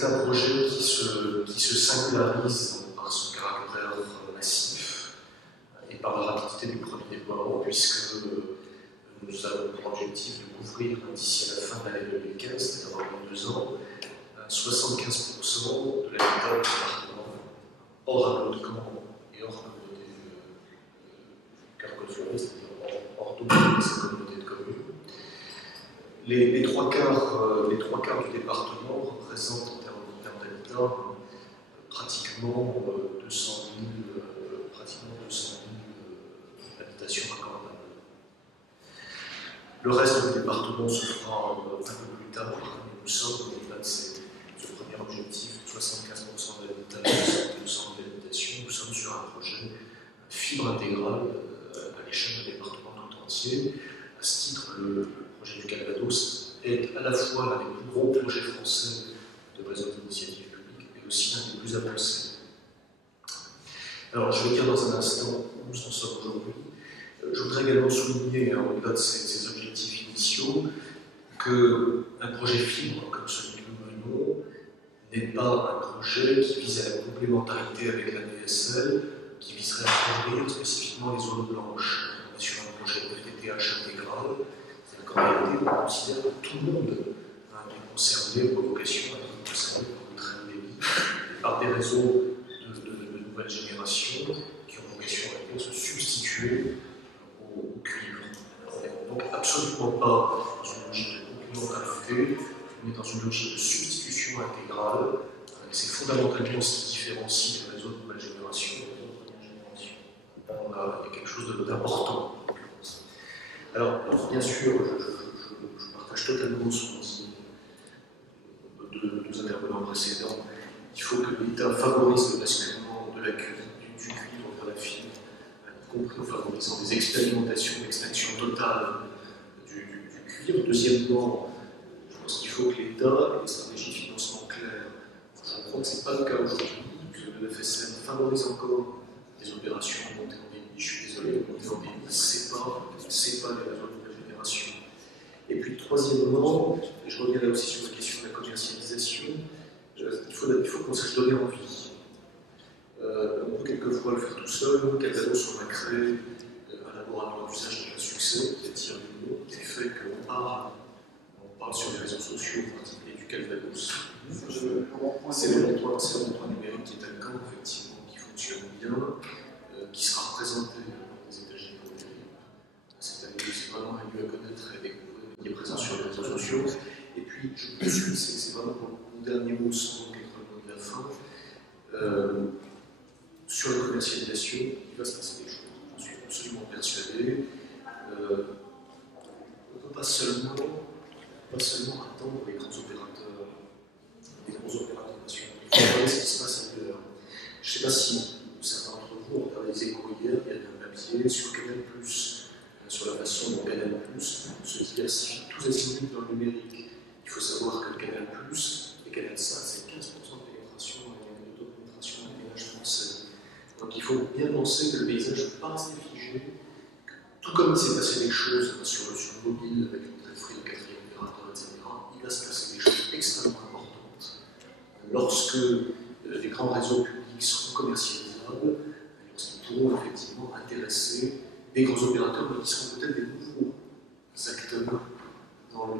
C'est un projet qui se singularise par son caractère massif et par la rapidité du premier déploiement, puisque nous avons pour objectif de couvrir d'ici à la fin de l'année 2015, c'est-à-dire dans 2 ans, 75% de l'habitat du département, hors agglomération et hors communauté cœur côtier, c'est-à-dire hors de ces communautés de communes. Les trois quarts du département représentent en termes d'habitat pratiquement 200 000 habitations raccordables. Le reste du département se fera un peu plus tard, mais nous sommes au-delà de ce premier objectif, 75% d'habitat et 200 000 habitations. Nous sommes sur un projet fibre intégrale à l'échelle du département tout entier. À ce titre, le projet du Calvados est à la fois l'un des plus gros projets français de réseau d'initiative publique, mais aussi l'un des plus avancés. Alors, je vais dire dans un instant où nous en sommes aujourd'hui. Je voudrais également souligner, au-delà de ces objectifs initiaux, qu'un projet fibre comme celui que nous menons n'est pas un projet qui vise à la complémentarité avec la DSL, qui viserait à couvrir spécifiquement les zones blanches. On est sur un projet de FTTH intégral. En réalité, on considère que tout le monde est concerné, pour vocation à être concerné par le très haut débit, par des réseaux de nouvelle génération qui ont vocation à se substituer au cuivre. On n'est donc absolument pas dans une logique de complémentarité, mais dans une logique de substitution intégrale. Et c'est fondamentalement ce qui différencie les réseaux de nouvelle génération des réseaux de première génération. Il y a quelque chose d'important. Alors, bien sûr, je partage totalement ce qu'on dit de nos intervenants précédents. Il faut que l'État favorise le basculement de la cuivre vers la fibre, y compris en favorisant des expérimentations d'extinction totale du cuivre. Deuxièmement, je pense qu'il faut que l'État ait des stratégies de financement claires. Je crois que ce n'est pas le cas aujourd'hui, que le FSM favorise encore des opérations de montée en débit. Je suis désolé, la montée en débit, c'est pas les réseaux de nouvelle génération. Et puis, troisièmement, et je reviens là aussi sur la question de la commercialisation, il faut qu'on sache donner envie. On peut quelquefois le faire tout seul. Nous, Calvados, on a créé un laboratoire d'usage de succès qui attire du monde, qui fait qu'on parle sur les réseaux sociaux, en particulier du Calvados. C'est le laboratoire numérique qui est à Caen, effectivement, qui fonctionne bien, qui sera représenté dans les étagères cette année. C'est vraiment un lieu à connaître et à découvrir, qui est présent sur les réseaux sociaux. Et puis, je pense que c'est vraiment mon dernier mot, sans être le mot de la fin. Sur la commercialisation, il va se passer des choses. Je suis absolument persuadé. On ne peut pas seulement attendre les grands opérateurs nationaux. Il faut regarder ce qui se passe ailleurs. Je ne sais pas si certains d'entre vous ont regardé les échos hier, il y a un papier sur Canal+, sur la façon dont Canal+ se diversifie tous azimuts dans le numérique. Il faut savoir que Canal+ et Canal+, c'est 15% de pénétration et de taux de pénétration des ménages français. Donc il faut bien penser que le paysage ne peut pas rester figé. Tout comme il s'est passé des choses sur le mobile avec une très fruit de quatrième opérateur, etc., il va se passer des choses extrêmement importantes lorsque les grands réseaux publics seront commercialisables, lorsqu'ils pourront effectivement intéresser des grands opérateurs, mais qui seront peut-être des nouveaux acteurs dans